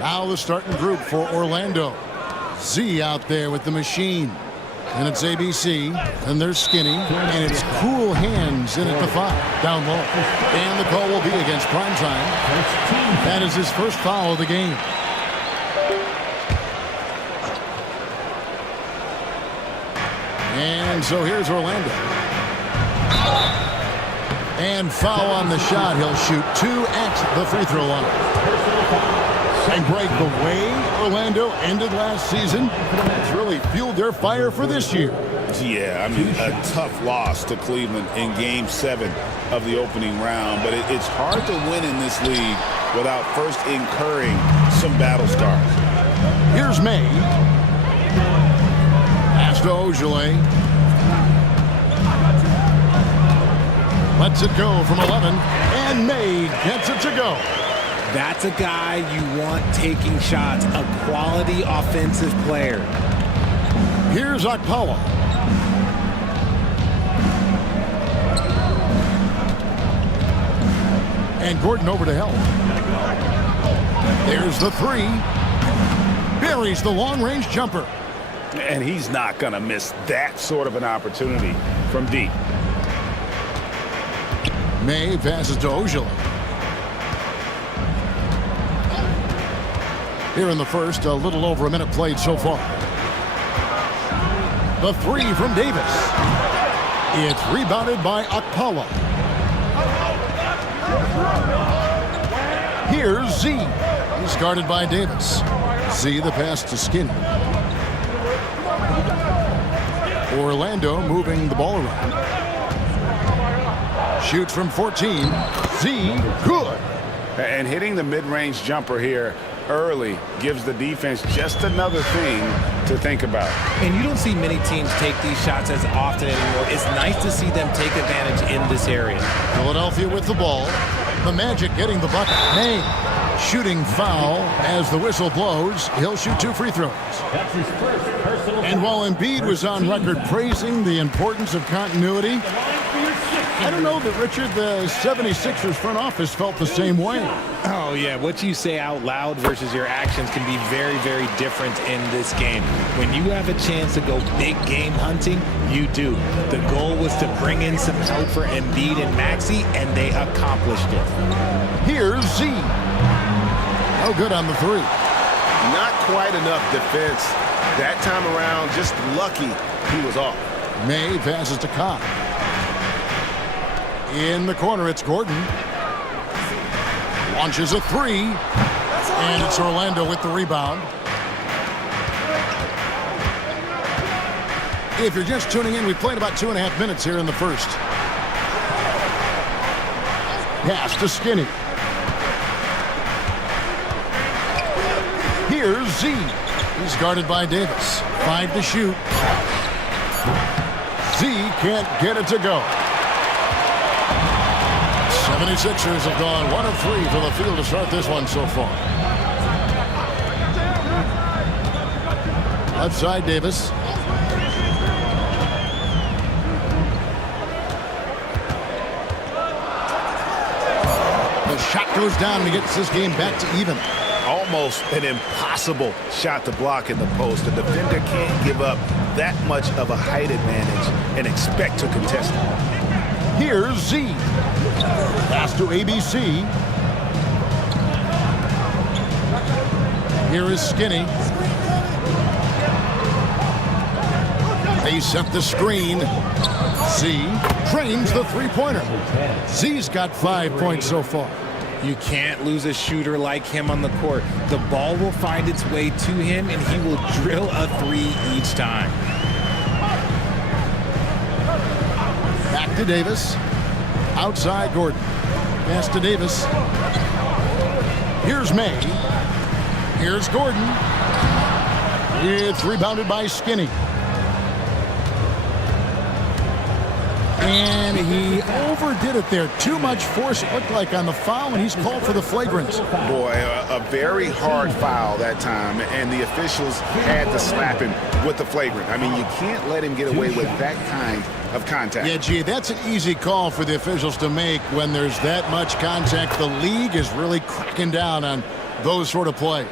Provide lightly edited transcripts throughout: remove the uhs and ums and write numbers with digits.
Now the starting group for Orlando. Z out there with the machine. And it's ABC, and there's Skinny, and it's Cool Hands in at the 5, down low. And the call will be against Primetime. That is his first foul of the game. And so here's Orlando. And foul on the shot. He'll shoot 2 at the free throw line. And Greg, the way Orlando ended last season, it's really fueled their fire for this year. Yeah, I mean, a tough loss to Cleveland in Game 7 of the opening round. But it's hard to win in this league without first incurring some battle scars. Here's May. Pass to Ojale. Lets it go from 11. And May gets it to go. That's a guy you want taking shots, a quality offensive player. Here's Okpala. And Gordon over to help. There's the 3. Buries the long-range jumper. And he's not going to miss that sort of an opportunity from deep. May passes to Ojala. Here in the first, a little over a minute played so far. The 3 from Davis. It's rebounded by Okpala. Here's Z. He's guarded by Davis. Z the pass to Skinny. Orlando moving the ball around. Shoots from 14. Z, good. And hitting the mid-range jumper here early gives the defense just another thing to think about. And you don't see many teams take these shots as often anymore. It's nice to see them take advantage in this area. Philadelphia with the ball. The Magic getting the bucket. May shooting foul as the whistle blows. He'll shoot 2 free throws. That's his first personal. And while Embiid was on record praising the importance of continuity, I don't know that, Richard, the 76ers front office felt the same way. Oh, yeah. What you say out loud versus your actions can be very, very different in this game. When you have a chance to go big game hunting, you do. The goal was to bring in some help for Embiid and Maxey, and they accomplished it. Here's Z. No good on the 3. Not quite enough defense that time around. Just lucky he was off. May passes to Cobb. In the corner, it's Gordon. Launches a 3. And it's Orlando with the rebound. If you're just tuning in, we've played about 2.5 minutes here in the first. Pass to Skinny. Here's Z. He's guarded by Davis. 5 to shoot. Z can't get it to go. 76ers have gone 1 of 3 from the field to start this one so far. Left side, Davis. The shot goes down and he gets this game back to even. Almost an impossible shot to block in the post. The defender can't give up that much of a height advantage and expect to contest it. Here's Z. Pass to ABC. Here is Skinny. They set the screen. Z trains the 3-pointer. Z's got 5 points so far. You can't lose a shooter like him on the court. The ball will find its way to him, and he will drill a 3 each time. Back to Davis. Outside Gordon. Pass to Davis. Here's May. Here's Gordon. It's rebounded by Skinny. And he overdid it there. Too much force, it looked like, on the foul, and he's called for the flagrant. Boy, a very hard foul that time, and the officials had to slap him with the flagrant. I mean, you can't let him get away with that kind of contact. Yeah, gee, that's an easy call for the officials to make when there's that much contact. The league is really cracking down on those sort of plays.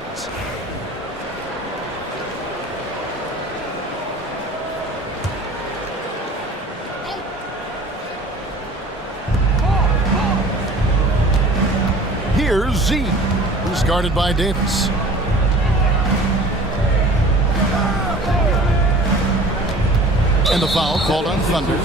Here's Z. He's guarded by Davis. And the foul called on Thunder.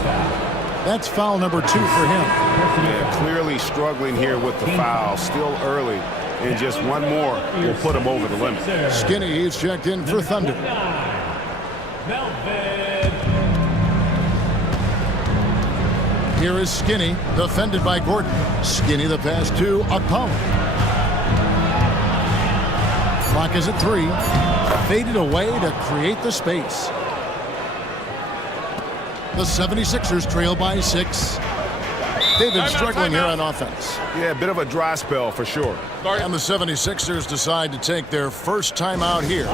That's foul number 2 for him. Yeah, clearly struggling here with the foul. Still early. And just one more will put him over the limit. Skinny is checked in for Thunder. Here is Skinny, defended by Gordon. Skinny the pass to Akpala. Clock is at 3. Faded away to create the space. The 76ers trail by 6. David struggling here on offense. Yeah, a bit of a dry spell for sure. And the 76ers decide to take their first time out here.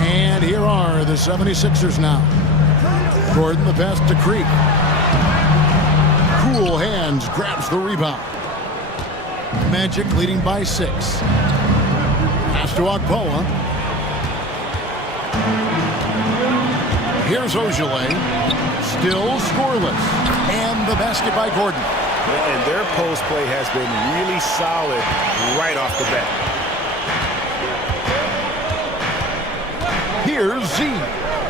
And here are the 76ers now. Gordon the pass to Creek. Cool hands, grabs the rebound. Magic leading by 6. Pass to Akpala. Here's Ojale. Still scoreless. And the basket by Gordon. And their post play has been really solid right off the bat. Here's Z.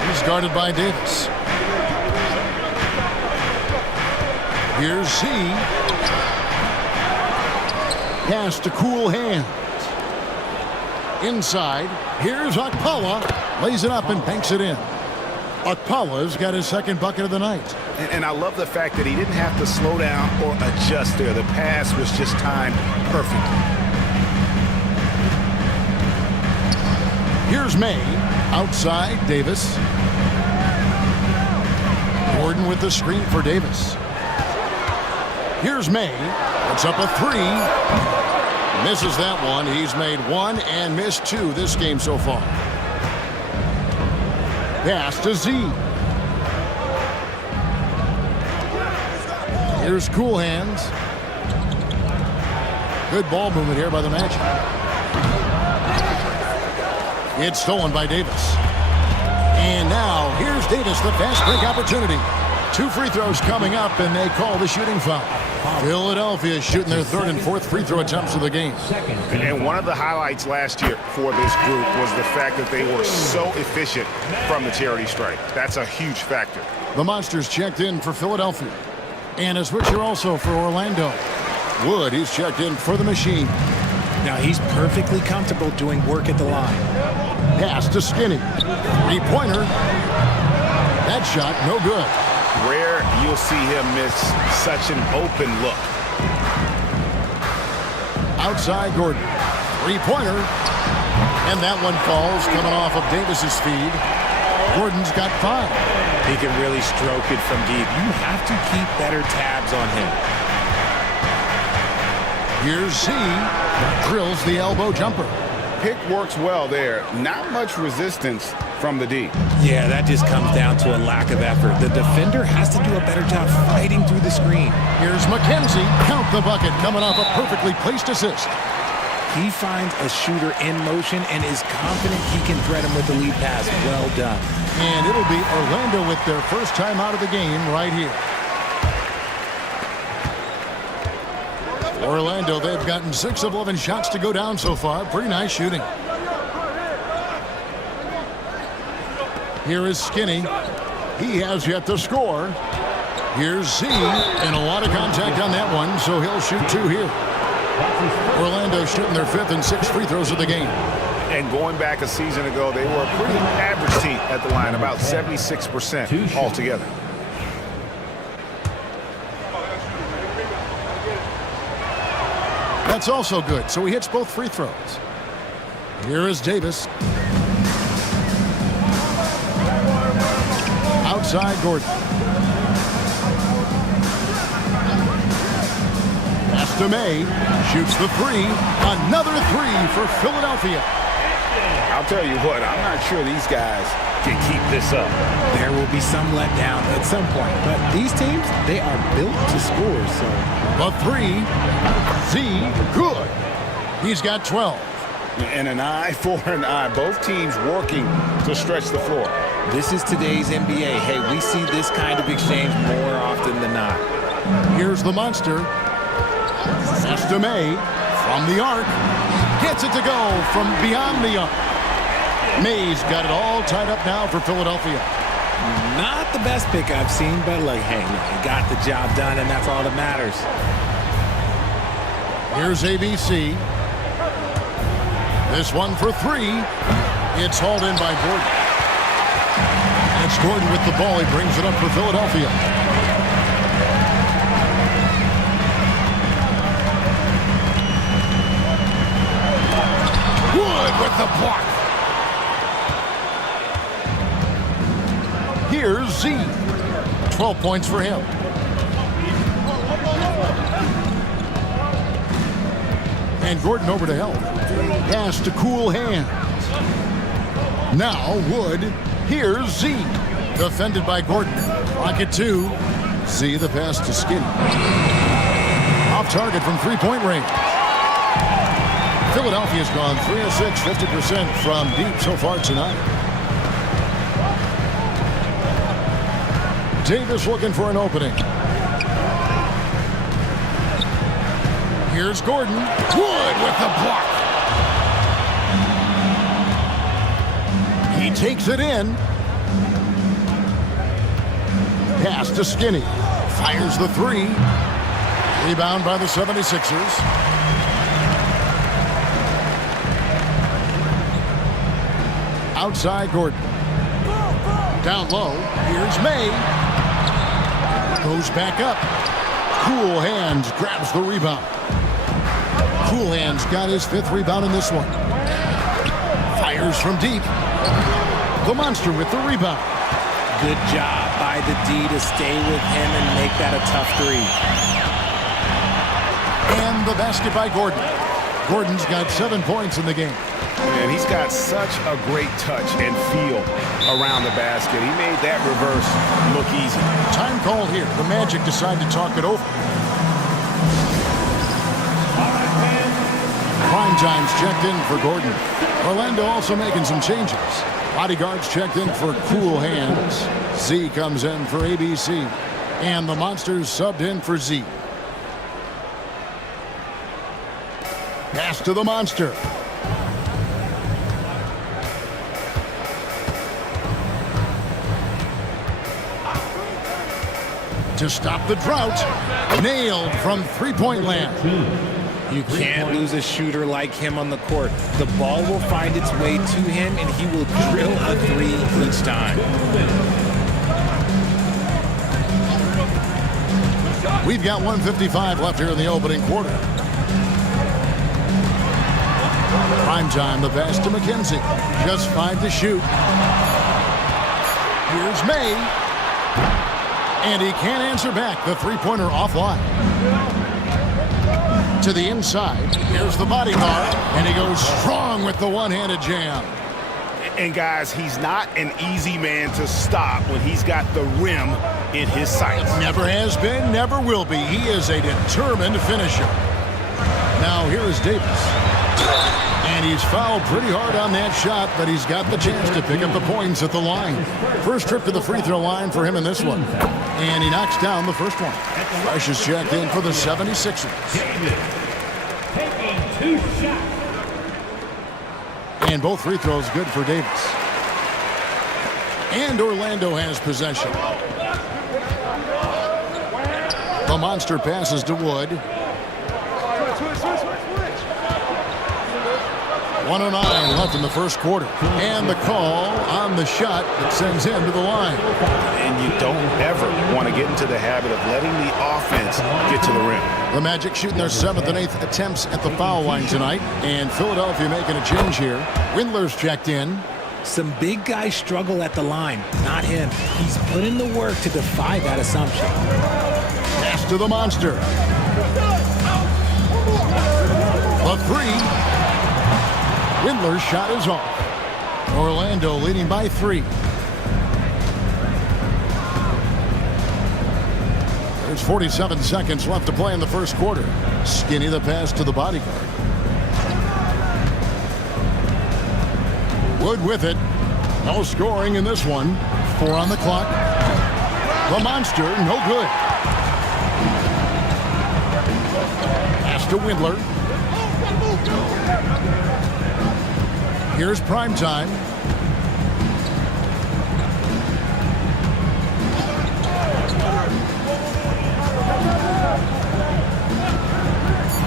He's guarded by Davis. Here's Z. Pass to cool hands. Inside. Here's Akpala. Lays it up and banks it in. Akpala's got his second bucket of the night. And I love the fact that he didn't have to slow down or adjust there. The pass was just timed perfectly. Here's May. Outside, Davis. Gordon with the screen for Davis. Here's May. It's up a 3. Misses that one. He's made 1 and missed 2 this game so far. Pass to Z. Here's cool hands. Good ball movement here by the Magic. It's stolen by Davis. And now here's Davis, the fast break opportunity. 2 free throws coming up, and they call the shooting foul. Philadelphia shooting their 3rd and 4th free throw attempts of the game. And one of the highlights last year for this group was the fact that they were so efficient from the charity stripe. That's a huge factor. The Monsters checked in for Philadelphia. And a switcher also for Orlando. Wood, he's checked in for the Machine. Now he's perfectly comfortable doing work at the line. Pass to Skinny. 3-pointer. That shot, no good. Rare you'll see him miss such an open look. Outside Gordon. 3-pointer. And that one falls coming off of Davis's feed. Gordon's got 5. He can really stroke it from deep. You have to keep better tabs on him. Here's Z. Drills the elbow jumper. Pick works well there. Not much resistance from the D. Yeah, that just comes down to a lack of effort. The defender has to do a better job fighting through the screen. Here's McKenzie. Count the bucket coming off a perfectly placed assist. He finds a shooter in motion and is confident he can thread him with the lead pass. Well done. And it'll be Orlando with their first time out of the game right here. Orlando, they've gotten 6 of 11 shots to go down so far. Pretty nice shooting. Here is Skinny. He has yet to score. Here's Z, and a lot of contact on that one, so he'll shoot 2 here. Orlando shooting their 5th and 6th free throws of the game. And going back a season ago, they were a pretty average team at the line, about 76% altogether. That's also good, so he hits both free throws. Here is Davis. Outside Gordon. Pass to May. Shoots the three. Another three for Philadelphia. I'll tell you what, I'm not sure these guys can keep this up. There will be some letdown at some point, but these teams, they are built to score, so. The three. Z. Good. He's got 12. And an eye for an eye. Both teams working to stretch the floor. This is today's NBA. Hey, we see this kind of exchange more often than not. Here's the monster. Pass to May from the arc. Gets it to go from beyond the arc. May's got it all tied up now for Philadelphia. Not the best pick I've seen, but like, hey, he got the job done, and that's all that matters. Here's ABC. This one for three. It's hauled in by Gordon. It's Gordon with the ball. He brings it up for Philadelphia. Wood with the block. Here's Z. 12 points for him. And Gordon over to help. Pass to cool hands. Now Wood. Here's Z. Defended by Gordon. Rocket two. Z the pass to Skinny. Off target from three-point range. Philadelphia's gone 3 of 6, 50% from deep so far tonight. Davis looking for an opening. Here's Gordon. Wood with the block. He takes it in. Pass to Skinny. Fires the three. Rebound by the 76ers. Outside Gordon. Down low. Here's May. Goes back up. Cool Hands grabs the rebound. Cool Hands got his 5th rebound in this one. Fires from deep. The monster with the rebound. Good job by the D to stay with him and make that a tough three. And the basket by Gordon. Gordon's got 7 points in the game. And he's got such a great touch and feel around the basket. He made that reverse look easy. Time call here. The Magic decide to talk it over. Prime time's checked in for Gordon. Orlando also making some changes. Bodyguards checked in for Cool Hands. Z comes in for ABC. And the Monsters subbed in for Z. Pass to the Monster. To stop the drought. Nailed from three-point land. You can't lose a shooter like him on the court. The ball will find its way to him, and he will drill a three each time. We've got 1:55 left here in the opening quarter. Prime time, the pass to McKenzie. Just 5 to shoot. Here's May. And he can't answer back. The three-pointer offline. To the inside. Here's the bodyguard. And he goes strong with the one-handed jam. And guys, he's not an easy man to stop when he's got the rim in his sights. Never has been, never will be. He is a determined finisher. Now here is Davis. And he's fouled pretty hard on that shot, but he's got the chance to pick up the points at the line. First trip to the free throw line for him in this one. And he knocks down the first one. Fresh is checked in for the 76ers. Taking 2 shots. And both free throws good for Davis. And Orlando has possession. The monster passes to Wood. 1:09 left in the first quarter. And the call on the shot that sends him to the line. And you don't ever want to get into the habit of letting the offense get to the rim. The Magic shooting their 7th and 8th attempts at the foul line tonight. And Philadelphia making a change here. Windler's checked in. Some big guys struggle at the line, not him. He's put in the work to defy that assumption. Pass to the monster. three. Windler's shot is off. Orlando leading by 3. There's 47 seconds left to play in the first quarter. Skinny the pass to the bodyguard. Wood with it. No scoring in this one. 4 on the clock. The monster, no good. Pass to Windler. Here's prime time.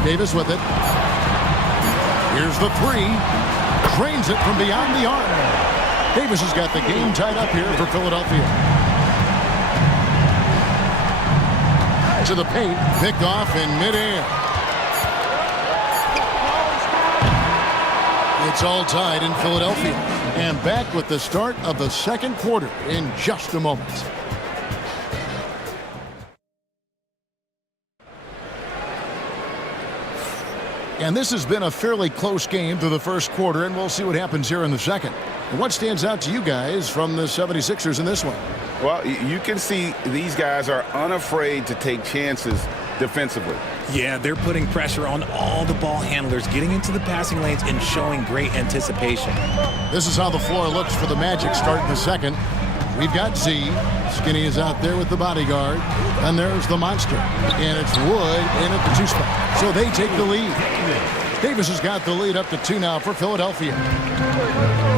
Davis with it. Here's the 3. Drains it from beyond the arc. Davis has got the game tied up here for Philadelphia. To the paint. Picked off in midair. It's all tied in Philadelphia. And back with the start of the second quarter in just a moment. And this has been a fairly close game through the first quarter, and we'll see what happens here in the second. And what stands out to you guys from the 76ers in this one? Well, you can see these guys are unafraid to take chances defensively. Yeah, they're putting pressure on all the ball handlers, getting into the passing lanes and showing great anticipation. This is how the floor looks for the Magic starting the second. We've got Z. Skinny is out there with the bodyguard. And there's the monster. And it's Wood in at the 2 spot. So they take the lead. Davis has got the lead up to 2 now for Philadelphia.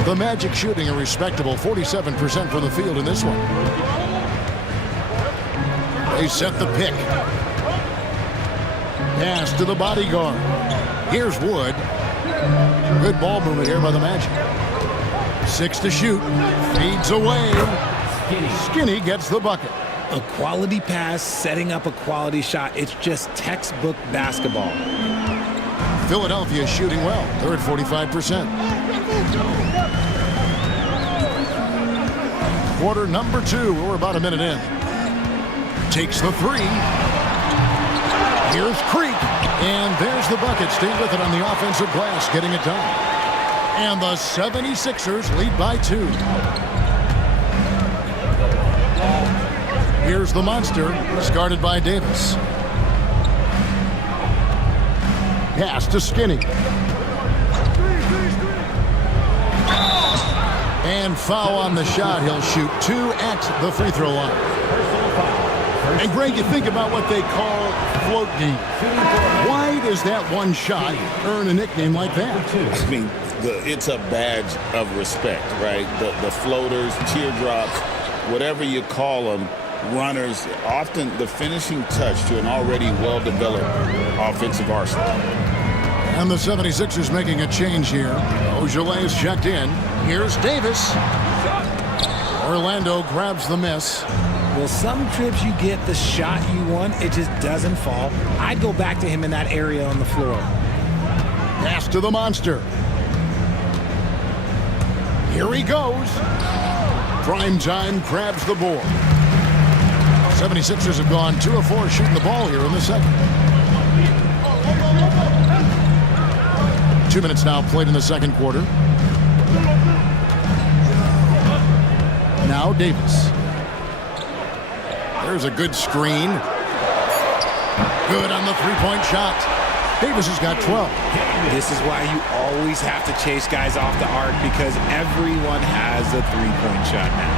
The Magic shooting a respectable 47% from the field in this one. They set the pick. Pass to the bodyguard. Here's Wood. Good ball movement here by the Magic. 6 to shoot. Feeds away. Skinny gets the bucket. A quality pass, setting up a quality shot. It's just textbook basketball. Philadelphia is shooting well. They're at 45%. Quarter number 2. We're about a minute in. Takes the 3. Here's Creek. And there's the bucket. Staying with it on the offensive glass, getting it done. And the 76ers lead by 2. Here's the monster, guarded by Davis. Pass to Skinny. And foul on the shot. He'll shoot 2 at the free throw line. And Greg, you think about what they call float games. Why does that one shot earn a nickname like that? I mean, it's a badge of respect, right? The floaters, teardrops, whatever you call them, runners, often the finishing touch to an already well-developed offensive arsenal. And the 76ers making a change here. Ojelay's checked in. Here's Davis. Orlando grabs the miss. Well, some trips you get the shot you want, it just doesn't fall. I'd go back to him in that area on the floor. Pass to the monster. Here he goes. Prime time grabs the board. 76ers have gone 2 of 4 shooting the ball here in the second. 2 minutes now played in the second quarter. Now Davis. There's a good screen. Good on the three-point shot. Davis has got 12. This is why you always have to chase guys off the arc, because everyone has a three-point shot now.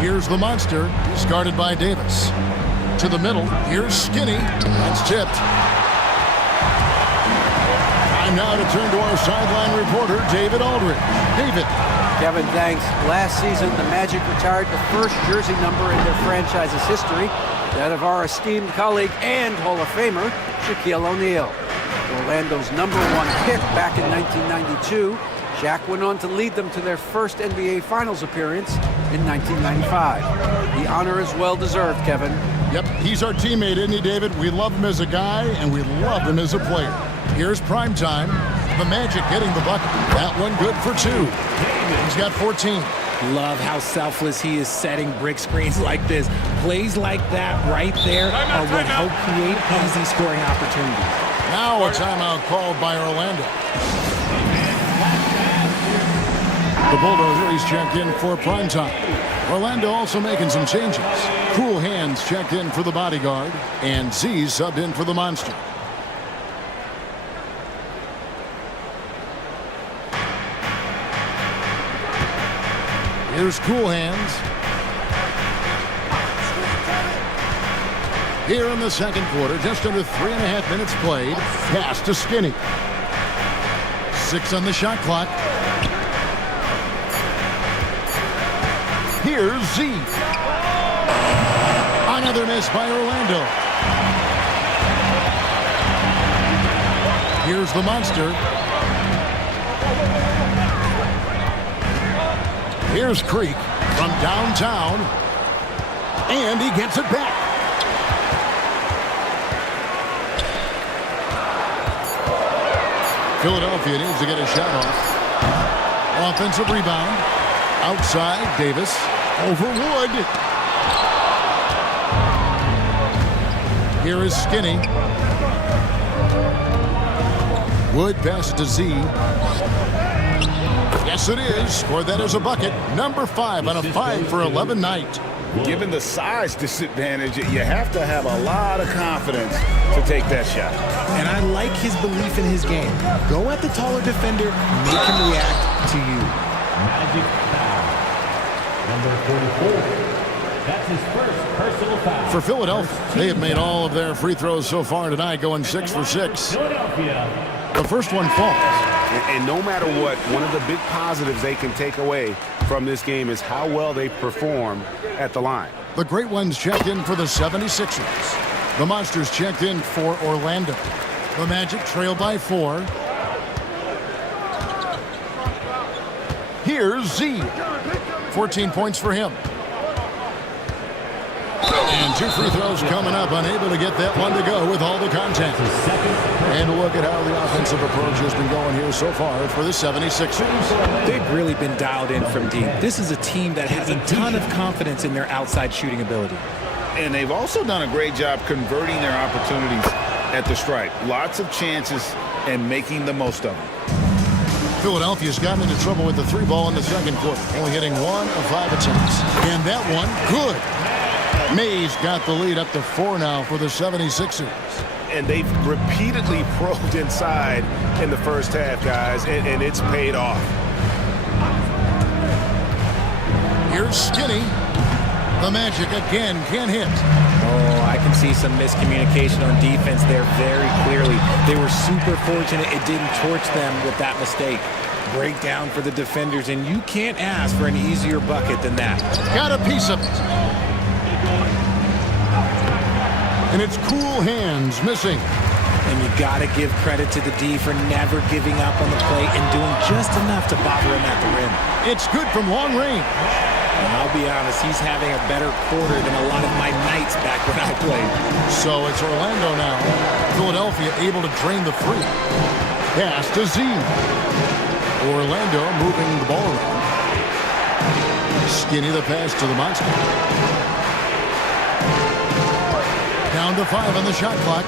Here's the monster. He's guarded by Davis. To the middle. Here's Skinny. That's tipped. Time now to turn to our sideline reporter, David Aldridge. David. Kevin, thanks. Last season, the Magic retired the first jersey number in their franchise's history, that of our esteemed colleague and Hall of Famer, Shaquille O'Neal. Orlando's #1 pick back in 1992, Shaq went on to lead them to their first NBA Finals appearance in 1995. The honor is well-deserved, Kevin. Yep, he's our teammate, isn't he, David? We love him as a guy, and we love him as a player. Here's prime time. The Magic getting the bucket. That one good for 2. He's got 14. Love how selfless he is setting brick screens like this. Plays like that right there are what help create easy scoring opportunities. Now a timeout called by Orlando. The Bulldozers checked in for prime time. Orlando also making some changes. Cool Hands checked in for the bodyguard, and Z subbed in for the monster. Here's Cool Hands. Here in the second quarter, just under 3.5 minutes played. Pass to Skinny. 6 on the shot clock. Here's Z. Another miss by Orlando. Here's the monster. Here's Creek from downtown. And he gets it back. Philadelphia needs to get a shot off. Offensive rebound. Outside, Davis. Over Wood. Here is Skinny. Wood passes to Z. Yes, it is. Scored that as a bucket. Number 5 on a 5 for 11 night. Given the size disadvantage, you have to have a lot of confidence to take that shot. And I like his belief in his game. Go at the taller defender, make him react to you. Magic foul. Number 44. That's his first personal foul. For Philadelphia, they have made all of their free throws so far tonight, going 6 for 6. Philadelphia. The first one falls. And no matter what, one of the big positives they can take away from this game is how well they perform at the line. The Great Ones checked in for the 76ers. The Monsters checked in for Orlando. The Magic trail by 4. Here's Z. 14 points for him. And 2 free throws coming up, unable to get that one to go with all the contact. And look at how the offensive approach has been going here so far for the 76ers. They've really been dialed in from deep. This is a team that has a ton of confidence in their outside shooting ability. And they've also done a great job converting their opportunities at the stripe. Lots of chances and making the most of them. Philadelphia's gotten into trouble with the 3 ball in the second quarter, only hitting 1 of 5 attempts. And that one, good. Mays got the lead up to 4 now for the 76ers. And they've repeatedly probed inside in the first half, guys, and it's paid off. Here's Skinny. The Magic again can't hit. Oh, I can see some miscommunication on defense there very clearly. They were super fortunate it didn't torch them with that mistake. Breakdown for the defenders, and you can't ask for an easier bucket than that. Got a piece of it. And it's Cool Hands missing. And you got to give credit to the D for never giving up on the play and doing just enough to bother him at the rim. It's good from long range. And I'll be honest, he's having a better quarter than a lot of my nights back when I played. So it's Orlando now. Philadelphia able to drain the 3. Pass to Z. Orlando moving the ball around. Skinny the pass to the monster. Down to 5 on the shot clock.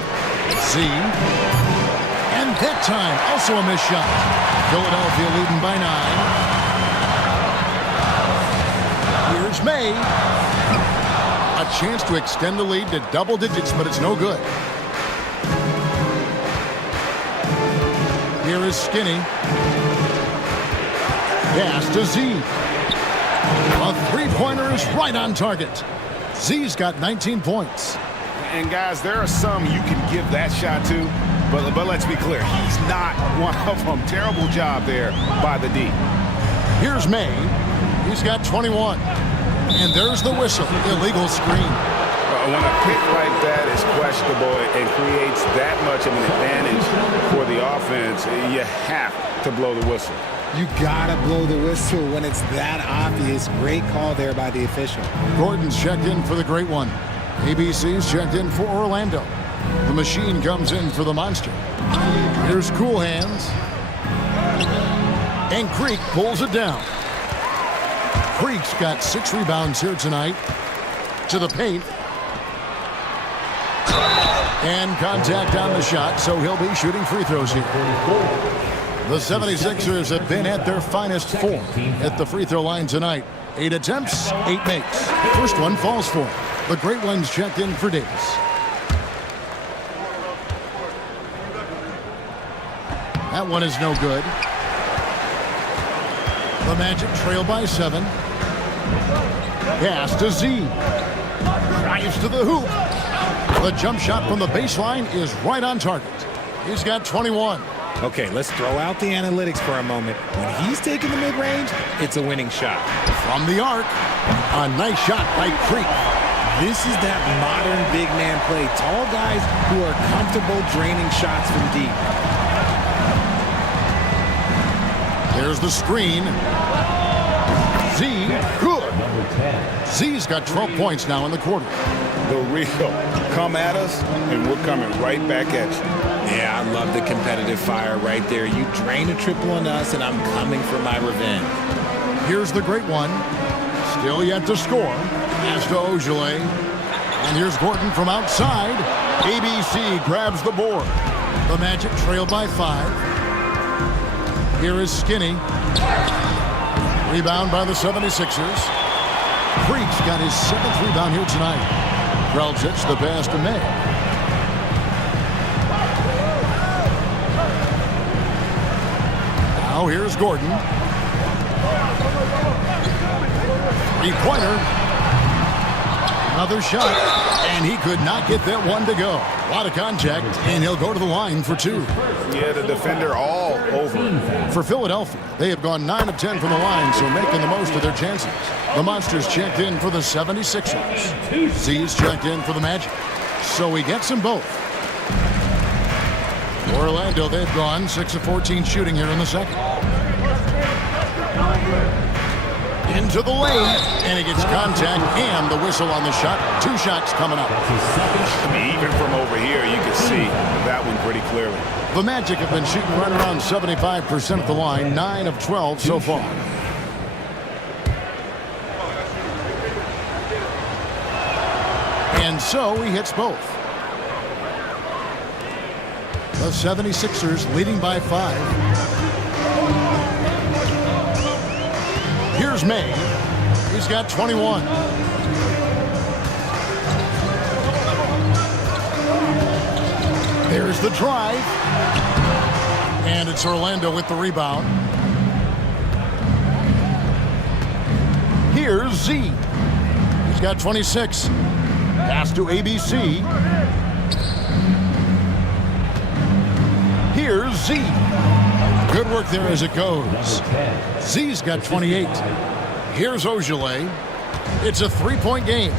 Z. And that time, also a missed shot. Philadelphia leading by 9. Here's May. A chance to extend the lead to double digits, but it's no good. Here is Skinny. Pass to Z. A 3-pointer is right on target. Z's got 19 points. And guys, there are some you can give that shot to, but let's be clear, he's not one of them. Terrible job there by the D. Here's May. He's got 21. And there's the whistle. Illegal screen. When a pick like that is questionable and creates that much of an advantage for the offense, you have to blow the whistle. You gotta blow the whistle when it's that obvious. Great call there by the official. Gordon's checked in for the Great One. ABC's checked in for Orlando. The Machine comes in for the Monster. Here's Cool Hands. And Creek pulls it down. Creek's got 6 rebounds here tonight. To the paint. And contact on the shot, so he'll be shooting free throws here. The 76ers have been at their finest form at the free throw line tonight. 8 attempts, 8 makes. First one falls for him. The Great Ones checked in for Davis. That one is no good. The Magic trail by 7. Pass to Z. Drives to the hoop. The jump shot from the baseline is right on target. He's got 21. Okay, let's throw out the analytics for a moment. When he's taking the mid-range, it's a winning shot. From the arc, a nice shot by Creek. This is that modern big man play. Tall guys who are comfortable draining shots from deep. There's the screen. Z, good. Z's got 12 points now in the quarter. The real come at us, and we're coming right back at you. Yeah, I love the competitive fire right there. You drain a triple on us, and I'm coming for my revenge. Here's the Great One. Still yet to score. Pass to Ogilvy. And here's Gordon from outside. ABC grabs the board. The Magic trail by 5. Here is Skinny. Rebound by the 76ers. Creek's got his 7th rebound here tonight. Kraljic the pass to May. Now here's Gordon. Three-pointer. Another shot. And he could not get that one to go. A lot of contact, and he'll go to the line for 2. Yeah, the defender all over. For Philadelphia, they have gone 9 of 10 from the line, so making the most of their chances. The Monsters checked in for the 76ers. Z's checked in for the Magic. So he gets them both. Orlando, they've gone 6 of 14 shooting here in the second. Into the lane, and he gets contact and the whistle on the shot. 2 shots coming up. Even from over here, you can see that one pretty clearly. The Magic have been shooting right around 75% of the line, 9 of 12 so far. And so he hits both. The 76ers leading by 5. Here's May. He's got 21. There's the drive. And it's Orlando with the rebound. Here's Z. He's got 26. Pass to ABC. Here's Z. Good work there as it goes. Z's got 28. Here's Ogilvy. It's a 3-point game.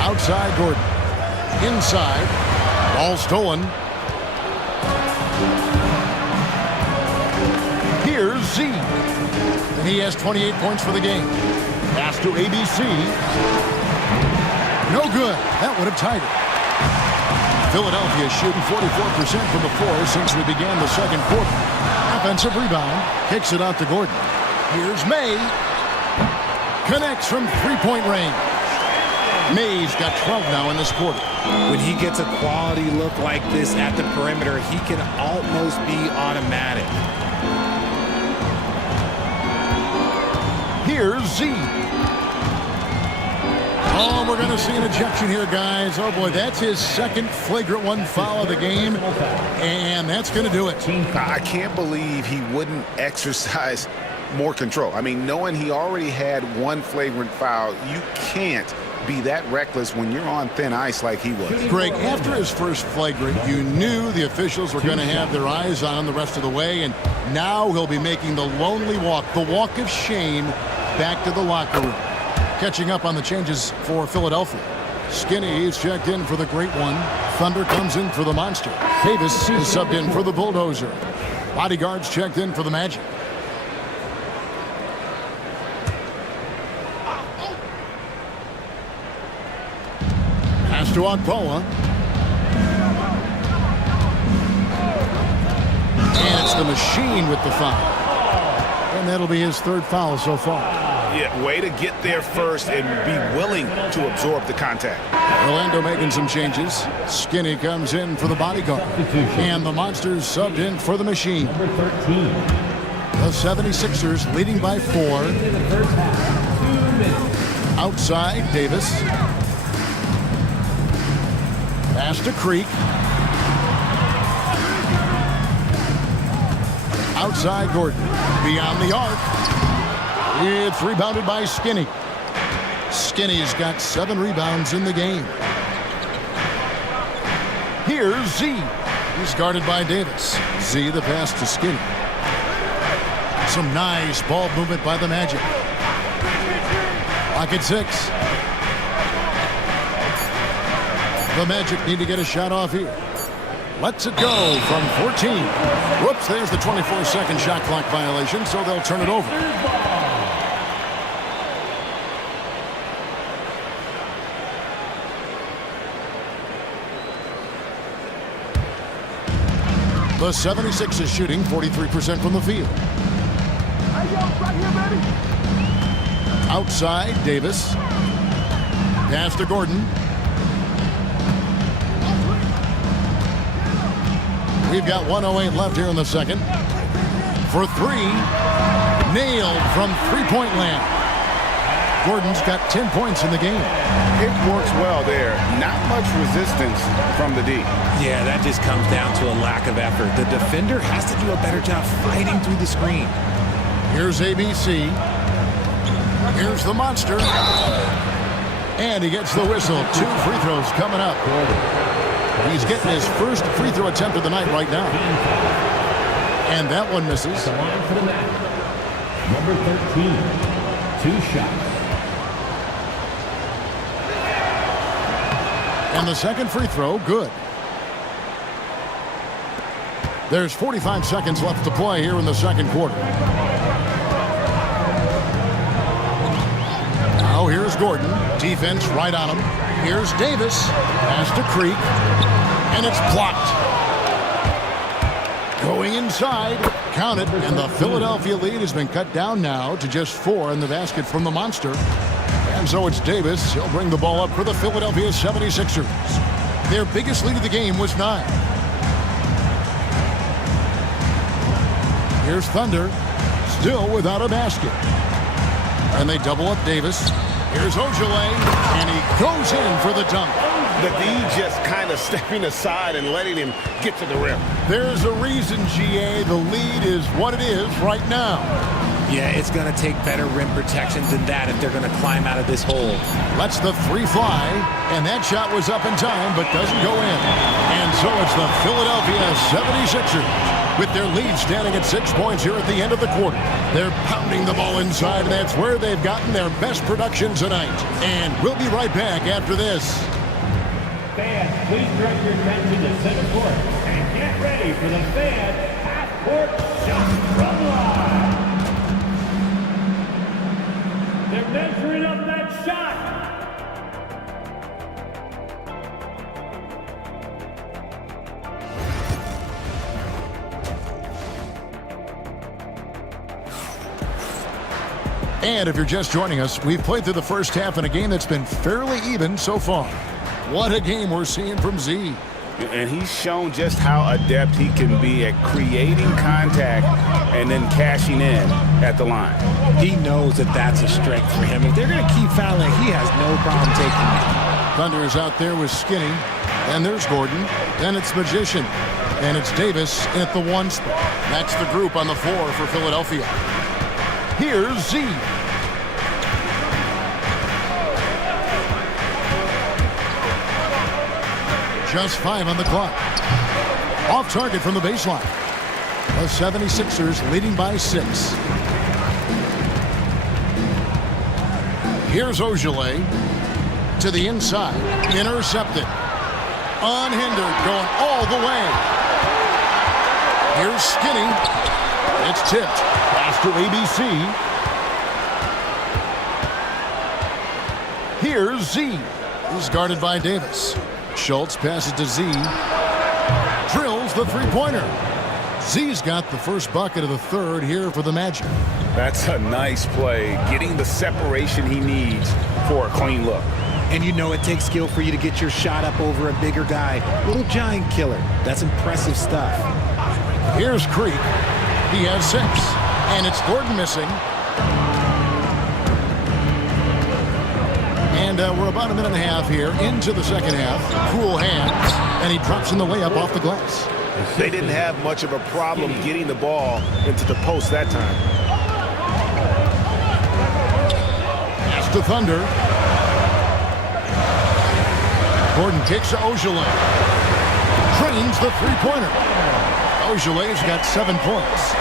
Outside Gordon. Inside. Ball stolen. Here's Z. And he has 28 points for the game. Pass to ABC. No good. That would have tied it. Philadelphia shooting 44% from the floor since we began the second quarter. Offensive rebound. Kicks it out to Gordon. Here's May. Connects from 3-point range. May's got 12 now in this quarter. When he gets a quality look like this at the perimeter, he can almost be automatic. Here's Z. Oh, we're going to see an ejection here, guys. Oh, boy, that's his second flagrant one foul of the game, and that's going to do it. I can't believe he wouldn't exercise more control. I mean, knowing he already had one flagrant foul, you can't be that reckless when you're on thin ice like he was. Greg, after his first flagrant, you knew the officials were going to have their eyes on him the rest of the way, and now he'll be making the lonely walk, the walk of shame, back to the locker room. Catching up on the changes for Philadelphia. Skinny is checked in for the Great One. Thunder comes in for the Monster. Davis is subbed in for the Bulldozer. Bodyguards checked in for the Magic. Pass to Agboa. And it's the machine with the foul. And that'll be his third foul so far. Yeah, way to get there first and be willing to absorb the contact. Orlando making some changes. Skinny comes in for the bodyguard. And the Monsters subbed in for the machine. Number 13. The 76ers leading by 4. In the first half, 2 minutes. Outside, Davis. Pass to Creek. Outside, Gordon. Beyond the arc. It's rebounded by Skinny. Skinny's got 7 rebounds in the game. Here's Z. He's guarded by Davis. Z the pass to Skinny. Some nice ball movement by the Magic. Lock at 6. The Magic need to get a shot off here. Lets it go from 14. Whoops, there's the 24-second shot clock violation, so they'll turn it over. The 76 is shooting 43% from the field. Outside, Davis. Pass to Gordon. We've got 1:08 left here in the second. For 3. Nailed from three-point land. Gordon's got 10 points in the game. It works well there. Not much resistance from the D. Yeah, that just comes down to a lack of effort. The defender has to do a better job fighting through the screen. Here's ABC. Here's the Monster. And he gets the whistle. 2 free throws coming up. He's getting his first free throw attempt of the night right now. And that one misses. The line for the Magic. Number 13. 2 shots. And the second free throw, good. There's 45 seconds left to play here in the second quarter. Now here's Gordon. Defense right on him. Here's Davis. Pass to Creek. And it's blocked. Going inside. Count it. And the Philadelphia lead has been cut down now to just 4 in the basket from the Monster. And so it's Davis. He'll bring the ball up for the Philadelphia 76ers. Their biggest lead of the game was 9. Here's Thunder. Still without a basket. And they double up Davis. Here's Ojale. And he goes in for the dunk. The D just kind of stepping aside and letting him get to the rim. There's a reason, GA. The lead is what it is right now. Yeah, it's going to take better rim protection than that if they're going to climb out of this hole. Lets the 3 fly, and that shot was up in time, but doesn't go in. And so it's the Philadelphia 76ers with their lead standing at 6 points here at the end of the quarter. They're pounding the ball inside, and that's where they've gotten their best production tonight. And we'll be right back after this. Fans, please direct your attention to center court and get ready for the fan half-court shot from line. They're measuring up that shot. And if you're just joining us, we've played through the first half in a game that's been fairly even so far. What a game we're seeing from Z. And he's shown just how adept he can be at creating contact and then cashing in at the line. He knows that that's a strength for him. If they're going to keep fouling, he has no problem taking it. Thunder is out there with Skinny. And there's Gordon. Then it's Magician. And it's Davis at the 1 spot. That's the group on the 4 for Philadelphia. Here's Z. Just 5 on the clock. Off target from the baseline. The 76ers leading by 6. Here's Ojale to the inside. Intercepted. Unhindered. Going all the way. Here's Skinny. It's tipped. Pass to ABC. Here's Z. He's guarded by Davis. Schultz passes to Z. Drills the three-pointer. Z's got the first bucket of the third here for the Magic. That's a nice play, getting the separation he needs for a clean look. And you know it takes skill for you to get your shot up over a bigger guy. Little giant killer. That's impressive stuff. Here's Creek. He has 6. And it's Gordon missing. And we're about a minute and a half here into the second half. Cool hands. And he drops in the layup off the glass. They didn't have much of a problem getting the ball into the post that time. Pass to Thunder. Gordon kicks to Ojale. Trains the three-pointer. Ojale's got 7 points.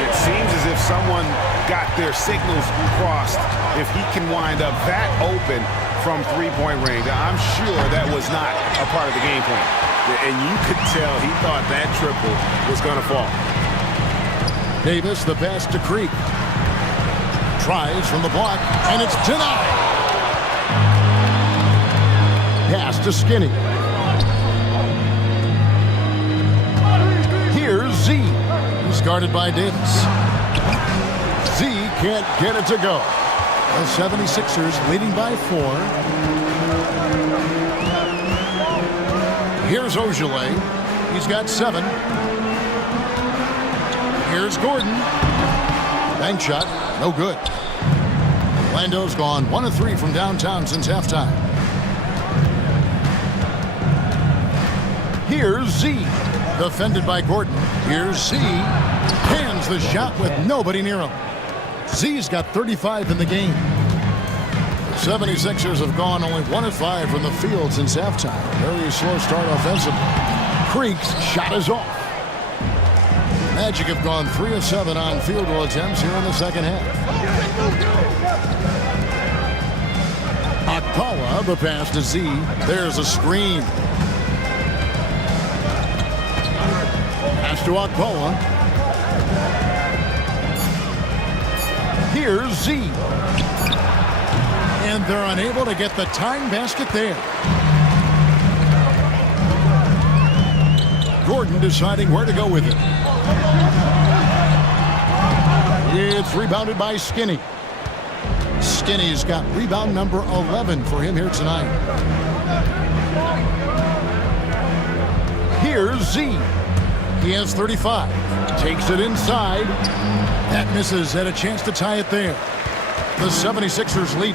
It seems as if someone got their signals crossed. If he can wind up that open from three-point range, I'm sure that was not a part of the game plan. And you could tell he thought that triple was going to fall. Davis, the pass to Creek. Tries from the block, and it's denied. Pass to Skinny. Here's Z. He's guarded by Davis. Z can't get it to go. The 76ers leading by 4. Here's Ojale. He's got 7. Here's Gordon. Bank shot. No good. Orlando's gone 1 of 3 from downtown since halftime. Here's Z. Defended by Gordon. Here's Z. Hands the shot with nobody near him. Z's got 35 in the game. The 76ers have gone only 1 of 5 from the field since halftime. Very slow start offensively. Creek's shot is off. Magic have gone 3 of 7 on field goal attempts here in the second half. Akpala, the pass to Z. There's a screen. Pass to Akpala. Here's Z. And they're unable to get the tying basket there. Gordon deciding where to go with it. It's rebounded by Skinny. Skinny's got rebound number 11 for him here tonight. Here's Z. He has 35. Takes it inside. That misses. Had a chance to tie it there. The 76ers lead.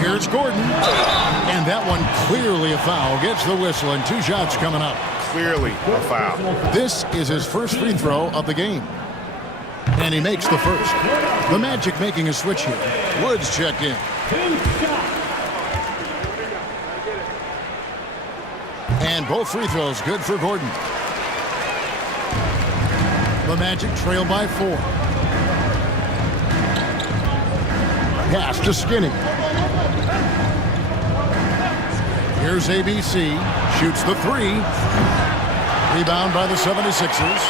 Here's Gordon. And that one clearly a foul. Gets the whistle and 2 shots coming up. Clearly a foul. This is his first free throw of the game. And he makes the first. The Magic making a switch here. Woods checked in. And both free throws good for Gordon. The Magic trail by 4. Pass to Skinny. Here's ABC. Shoots the 3. Rebound by the 76ers.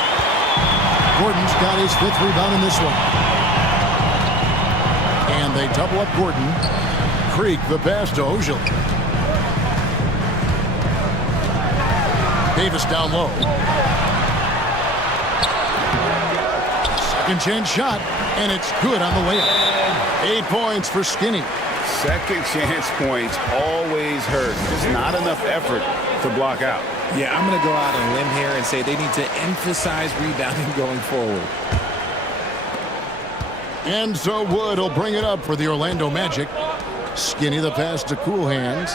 Gordon's got his 5th rebound in this one. And they double up Gordon. Creek, the pass to Ojale. Davis down low. Second chance shot, and it's good on the layup. 8 points for Skinny. Second chance points always hurt. There's not enough effort to block out. Yeah, I'm going to go out on a limb here and say they need to emphasize rebounding going forward. And so Wood will bring it up for the Orlando Magic. Skinny the pass to Cool Hands.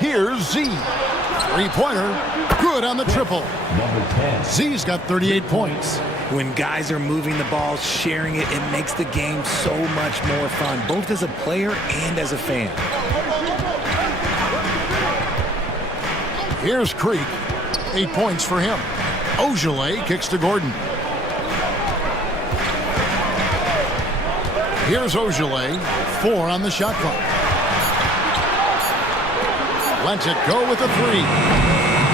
Here's Z. Three-pointer. Good on the triple. Z's got 38 points. When guys are moving the ball, sharing it, it makes the game so much more fun, both as a player and as a fan. Here's Creek. 8 points for him. Ojale kicks to Gordon. Here's Ojale. 4 on the shot clock. Lets it go with a 3.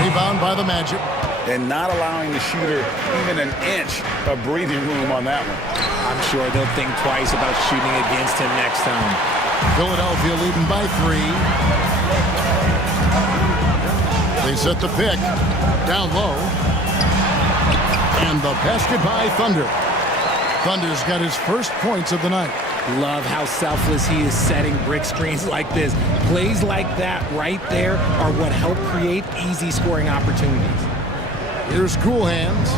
Rebound by the Magic. And not allowing the shooter even an inch of breathing room on that one. I'm sure they'll think twice about shooting against him next time. Philadelphia leading by 3. They set the pick. Down low. And the basket by Thunder. Thunder's got his first points of the night. Love how selfless he is setting brick screens like this. Plays like that right there are what help create easy scoring opportunities. Here's Cool Hands.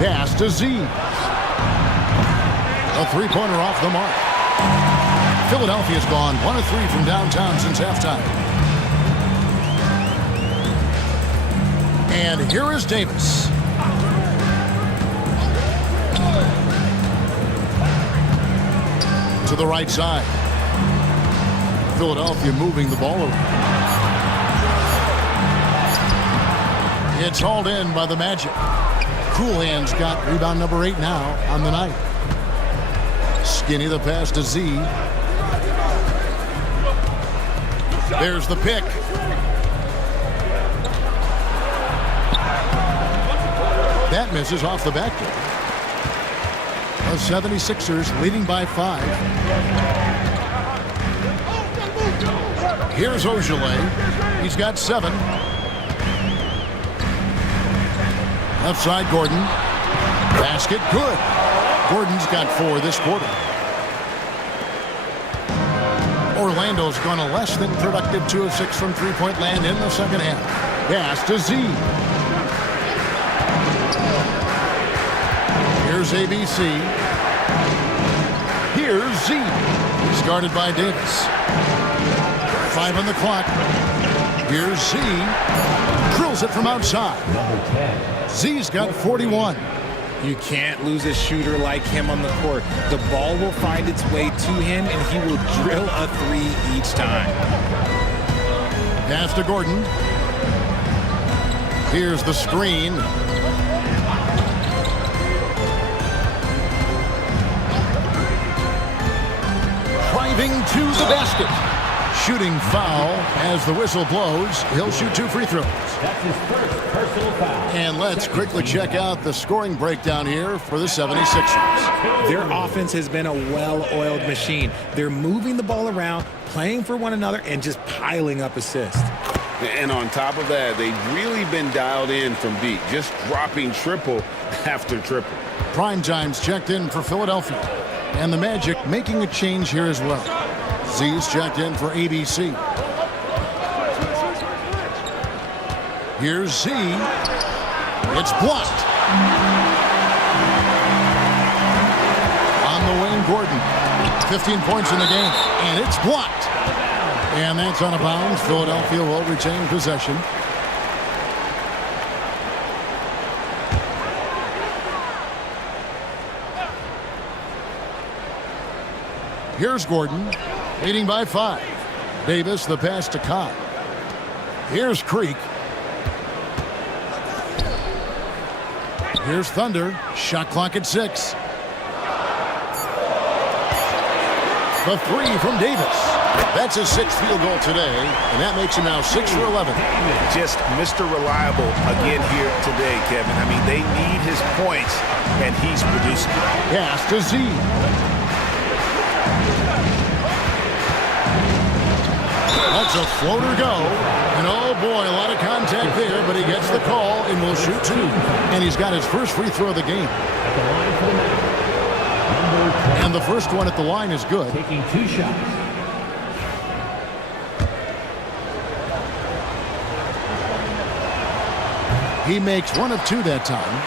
Pass to Z. A three-pointer off the mark. Philadelphia's gone 1 of 3 from downtown since halftime. And here is Davis. To the right side. Philadelphia moving the ball around. It's hauled in by the Magic. Cool Hands got rebound number 8 now on the night. Skinny the pass to Z. There's the pick. That misses off the backboard. The 76ers leading by 5. Here's Ojale. He's got 7. Left side, Gordon. Basket, good. Gordon's got 4 this quarter. Orlando's gone a less than productive 2 of 6 from three-point land in the second half. Pass to Z. Here's ABC. Here's Z. He's guarded by Davis. 5 on the clock. Here's Z. Drills it from outside. Z's got 41. You can't lose a shooter like him on the court. The ball will find its way to him, and he will drill a 3 each time. Pass to Gordon. Here's the screen. Driving to the basket. Shooting foul as the whistle blows. He'll shoot 2 free throws. That's his first personal foul. And let's quickly check out the scoring breakdown here for the 76ers. Their offense has been a well-oiled machine. They're moving the ball around, playing for one another, and just piling up assists. And on top of that, they've really been dialed in from deep, just dropping triple after triple. Prime time's checked in for Philadelphia. And the Magic making a change here as well. Z's checked in for ABC. Here's Z. It's blocked. On the wing, Gordon. 15 points in the game, and it's blocked. And that's out of bounds. Philadelphia will retain possession. Here's Gordon, leading by 5. Davis, the pass to Cobb. Here's Creek. Here's Thunder. Shot clock at 6. The 3 from Davis. That's his 6th field goal today, and that makes him now 6 for 11. Just Mr. Reliable again here today, Kevin. I mean, they need his points, and he's producing. Pass to Z. That's a floater go. And oh boy, a lot of contact there, but he gets the call and will shoot 2. And he's got his first free throw of the game. And the first one at the line is good. Taking 2 shots. He makes 1 of 2 that time.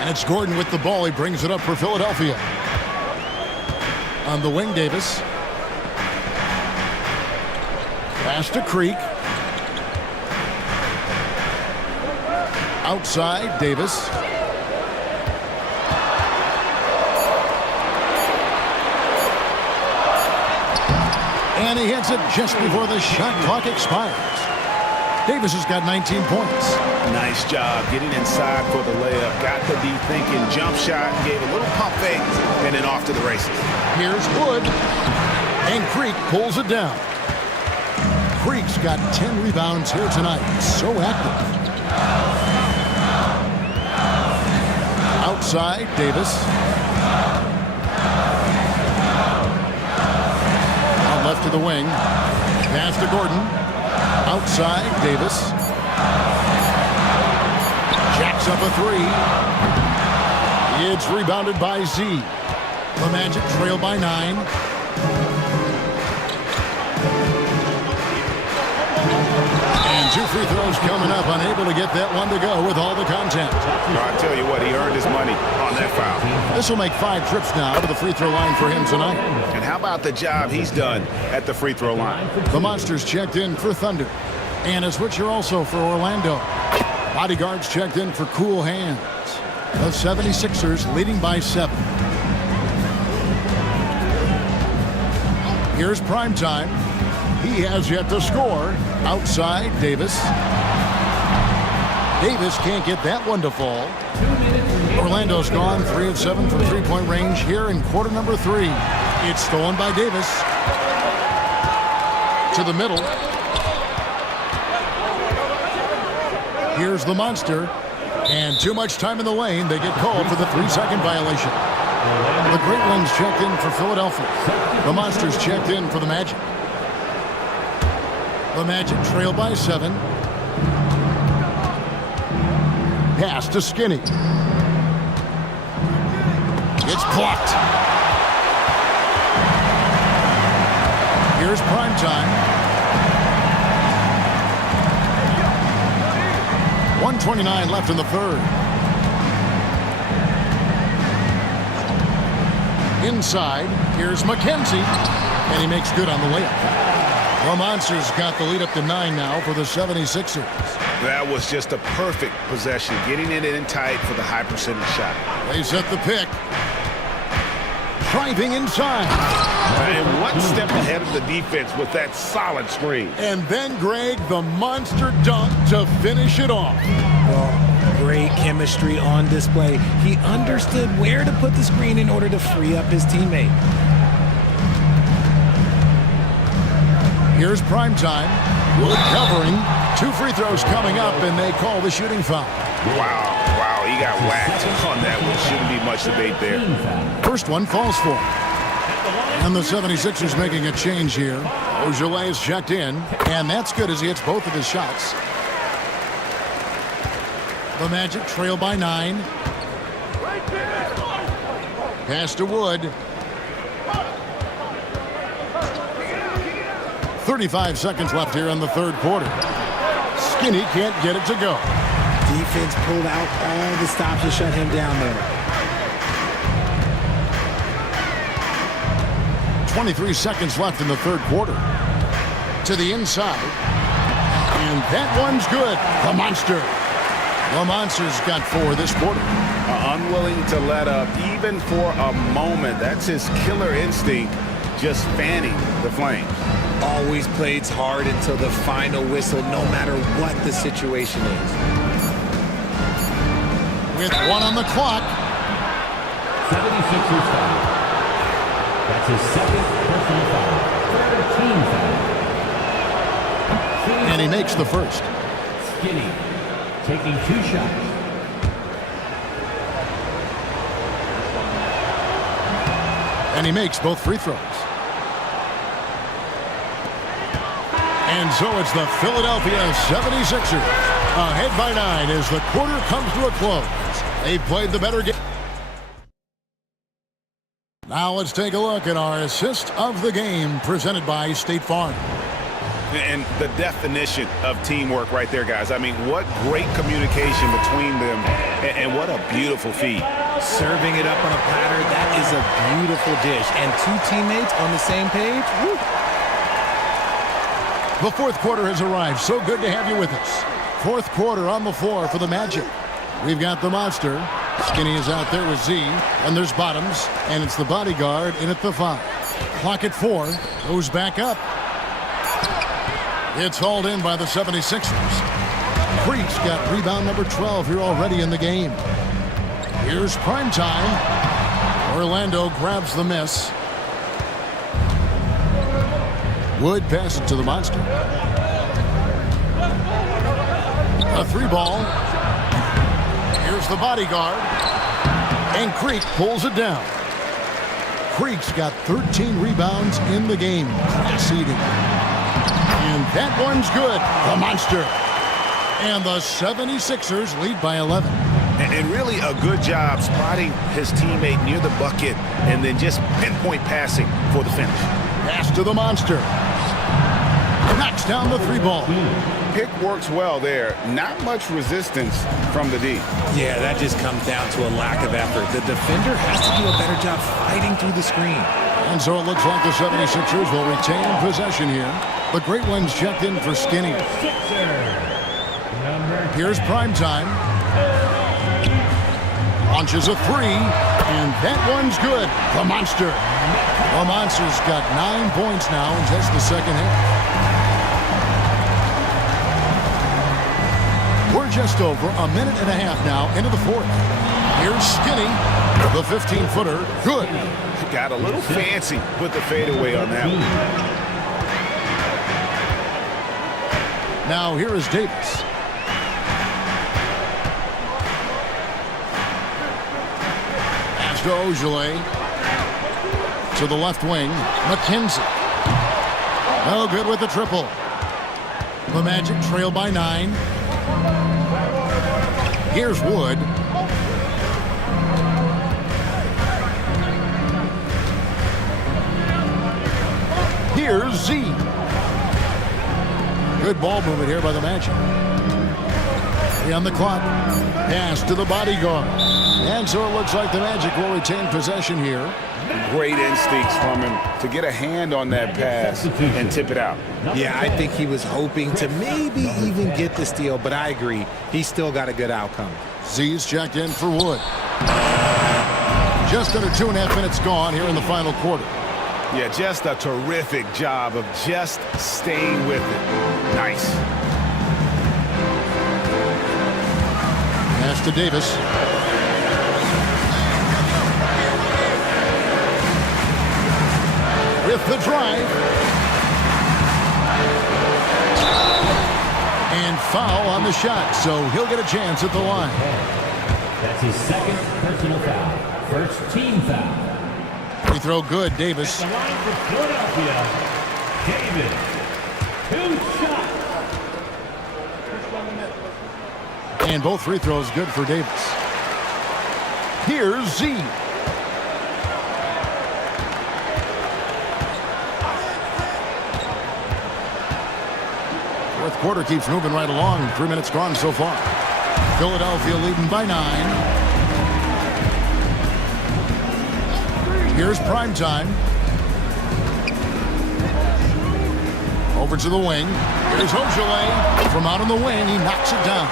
And it's Gordon with the ball. He brings it up for Philadelphia. On the wing, Davis. Pass to Creek. Outside, Davis. And he hits it just before the shot clock expires. Davis has got 19 points. Nice job getting inside for the layup. Got the D thinking jump shot, gave a little pump fake, and then off to the races. Here's Wood. And Creek pulls it down. Creek's got 10 rebounds here tonight. So active. Outside, Davis. On left to the wing. Pass to Gordon. Outside, Davis. Jacks up a three. It's rebounded by Z. The Magic trail by 9. And 2 free throws coming up. Unable to get that one to go with all the content. I tell you what, he earned his money on that foul. This will make 5 trips now to the free throw line for him tonight. And how about the job he's done at the free throw line? The Monsters checked in for Thunder. And a switcher also for Orlando. Bodyguards checked in for cool hands. The 76ers leading by 7. Here's prime time. He has yet to score. Outside, Davis. Davis can't get that one to fall. Orlando's gone 3 of 7 from three-point range here in quarter number 3. It's stolen by Davis. To the middle. Here's the Monster. And too much time in the lane. They get called for the 3-second violation. The Great Ones checked in for Philadelphia. The Monsters checked in for the Magic. The Magic trail by 7. Pass to Skinny. It's blocked. Here's prime time. 1:29 left in the third. Inside, here's McKenzie, and he makes good on the layup. The Monsters got the lead up to 9 now for the 76ers. That was just a perfect possession, getting it in tight for the high percentage shot. They set the pick. Driving inside. And one step ahead of the defense with that solid screen. And then, Greg, the monster dunk to finish it off. Well, great chemistry on display. He understood where to put the screen in order to free up his teammate. Here's prime time. Wood covering. 2 free throws coming up, and they call the shooting foul. Wow, he got whacked on that one. Shouldn't be much debate there. First one falls for him. And the 76ers making a change here. Ojale is checked in, and that's good as he hits both of his shots. The Magic trail by 9. Pass to Wood. 35 seconds left here in the third quarter. Skinny can't get it to go. Defense pulled out all the stops to shut him down there. 23 seconds left in the third quarter. To the inside. And that one's good. The Monster. The Monsters got 4 this quarter. Unwilling to let up even for a moment. That's his killer instinct, just fanning the flames. Always plays hard until the final whistle, no matter what the situation is. With 1 on the clock. 76ers foul. That's his second personal foul. Third team foul. And he makes the first. Skinny taking 2 shots. And he makes both free throws. And so it's the Philadelphia 76ers ahead by 9 as the quarter comes to a close. They've played the better game. Now let's take a look at our assist of the game presented by State Farm. And the definition of teamwork right there, guys. I mean, what great communication between them, and what a beautiful feed. Serving it up on a platter, that is a beautiful dish. And 2 teammates on the same page. Woo. The fourth quarter has arrived. So good to have you with us. Fourth quarter on the floor for the Magic. We've got the Monster. Skinny is out there with Z. And there's Bottoms. And it's the Bodyguard in at the 5. Clock at 4. Goes back up. It's hauled in by the 76ers. Creek's got rebound number 12 here already in the game. Here's prime time. Orlando grabs the miss. Wood passes to the Monster. A 3 ball. Here's the Bodyguard. And Creek pulls it down. Creek's got 13 rebounds in the game. Class eating. And that one's good. The monster. And the 76ers lead by 11. And really a good job spotting his teammate near the bucket and then just pinpoint passing for the finish. Pass to the monster. Knocks down the three ball. Pick works well there. Not much resistance from the D. Yeah, that just comes down to a lack of effort. The defender has to do a better job fighting through the screen. And so it looks like the 76ers will retain possession here. The great ones checked in for Skinny. Here's prime time. Launches a three, and that one's good. The monster. The monster's got 9 points now in just the second half. We're just over a minute and a half now into the fourth. Here's Skinny, the 15-footer. Good. Got a little fancy with the fadeaway on that one. Now here is Davis. Pass to Ojale. To the left wing, McKenzie. No good with the triple. The Magic trail by 9. Here's Wood. Here's Z. Good ball movement here by the Magic. 3 on the clock. Pass to the bodyguard. And so it looks like the Magic will retain possession here. Great instincts from him to get a hand on that pass and tip it out. Yeah, I think he was hoping to maybe even get the steal, but I agree. He still got a good outcome. Z's checked in for Wood. Just under 2.5 minutes gone here in the final quarter. Yeah, just a terrific job of just staying with it. Nice. Pass to Davis. With the drive. And foul on the shot, so he'll get a chance at the line. That's his second personal foul. First team foul. Free throw good, Davis. At the line for Philadelphia, Davis. 2 shots. And both free throws good for Davis. Here's Z. Fourth quarter keeps moving right along. 3 minutes gone so far. Philadelphia leading by 9. Here's prime time. Over to the wing. Here's Ojale. From out on the wing, he knocks it down.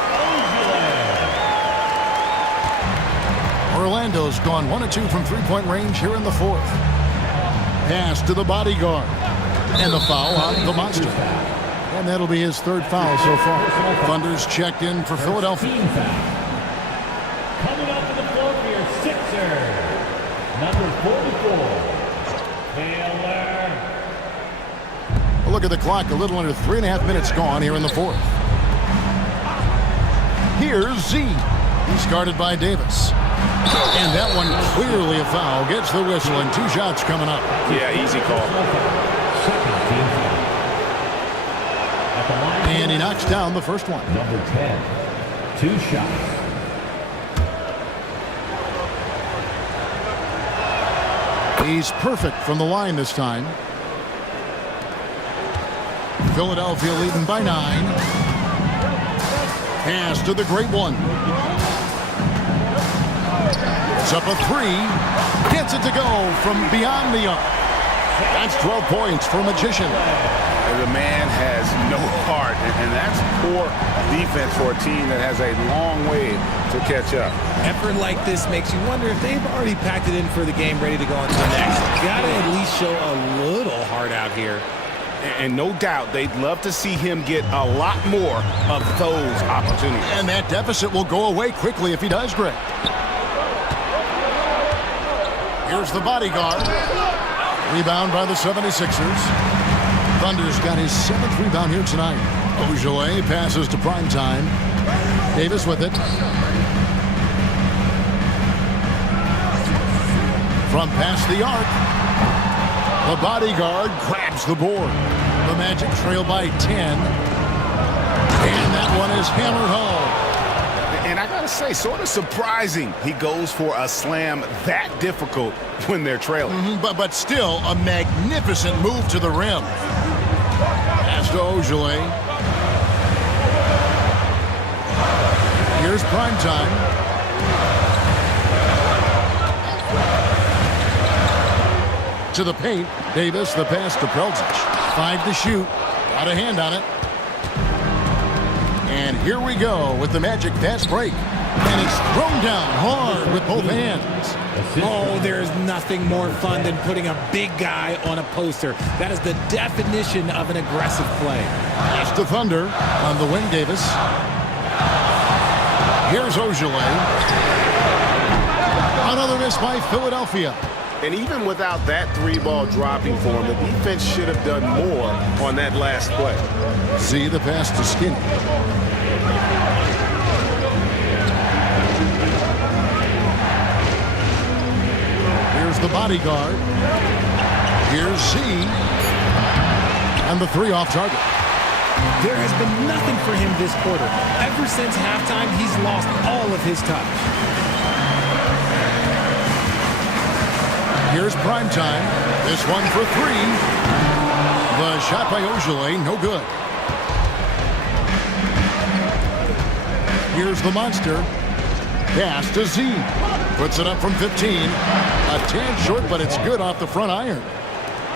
Orlando's gone 1 of 2 from three-point range here in the fourth. Pass to the bodyguard. And the foul on the monster. And that'll be his third foul so far. Thunder's checked in for Philadelphia. Coming up to the floor for your Sixers. Number 44, Taylor. A look at the clock, a little under 3.5 minutes gone here in the fourth. Here's Z. He's guarded by Davis. And that one clearly a foul. Gets the whistle and 2 shots coming up. Yeah, easy call. Second team foul. At the line, And he knocks down the first one. number 10, 2 shots. He's perfect from the line this time. Philadelphia leading by 9. Pass to the great one. It's up a 3. Gets it to go from beyond the arc. That's 12 points for Magician. The man has no heart, and that's poor defense for a team that has a long way to catch up. Effort like this makes you wonder if they've already packed it in for the game, ready to go on to the next. Gotta at least show a little heart out here. And no doubt they'd love to see him get a lot more of those opportunities. And that deficit will go away quickly if he does great. Here's the bodyguard. Rebound by the 76ers. Thunder's got his 7th rebound here tonight. Ojale passes to primetime. Davis with it. From past the arc. The bodyguard grabs the board. The Magic trail by 10. And that one is hammered home. And I got to say, sort of surprising he goes for a slam that difficult when they're trailing. But still, a magnificent move to the rim. Pass to Ojale. Here's Primetime. To the paint. Davis, the pass to Prelzic. 5 to shoot. Got a hand on it. And here we go with the Magic fast break. And it's thrown down hard with both hands. Oh, there's nothing more fun than putting a big guy on a poster. That is the definition of an aggressive play. Pass to Thunder on the wing, Davis. Here's Ojale. Another miss by Philadelphia. And even without that 3-ball dropping for him, the defense should have done more on that last play. See the pass to Skinny. Here's the bodyguard. Here's Z. And the 3 off target. There has been nothing for him this quarter. Ever since halftime, he's lost all of his touch. Here's Primetime. This one for 3. The shot by Ojale, no good. Here's the monster. Pass to Z. Puts it up from 15. A tad short, but it's good off the front iron.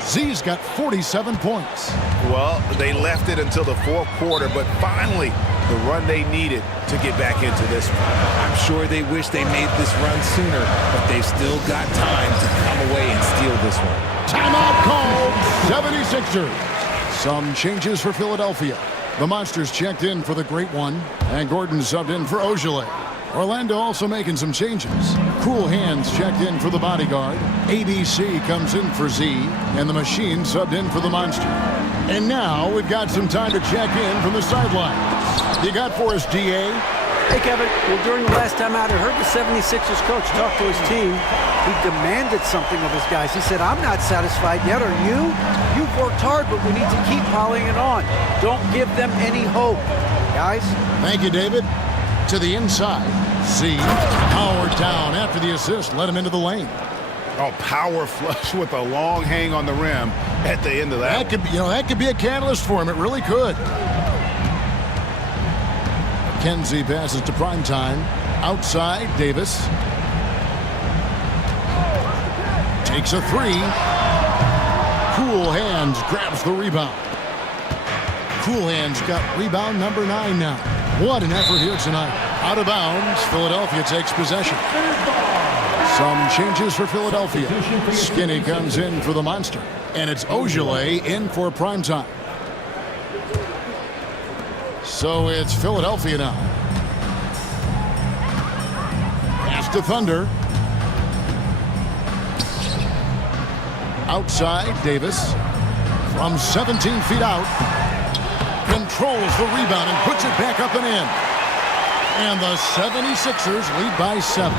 Z's got 47 points. Well, they left it until the fourth quarter, but finally the run they needed to get back into this one. I'm sure they wish they made this run sooner, but they've still got time to come away and steal this one. Timeout called. 76ers. Some changes for Philadelphia. The Monsters checked in for the Great One, and Gordon subbed in for Ojale. Orlando also making some changes. Cool Hands checked in for the bodyguard. ABC comes in for Z, and the Machine subbed in for the Monster. And now we've got some time to check in from the sidelines. You got for us, DA? Hey, Kevin. Well, during the last time out, I heard the 76ers coach talk to his team. He demanded something of his guys. He said, I'm not satisfied yet. Are you? You've worked hard, but we need to keep piling it on. Don't give them any hope. Guys? Thank you, David. To the inside. Z. Power down after the assist. Let him into the lane. Oh, power flush with a long hang on the rim at the end of that. That could be a catalyst for him. It really could. Kenzie passes to Primetime. Outside, Davis. Takes a 3. Cool Hands grabs the rebound. Cool Hands got rebound number 9 now. What an effort here tonight. Out of bounds, Philadelphia takes possession. Some changes for Philadelphia. Skinny comes in for the Monster. And it's Ojale in for Primetime. So it's Philadelphia now. Pass to Thunder. Outside, Davis. From 17 feet out. Controls the rebound and puts it back up and in. And the 76ers lead by 7.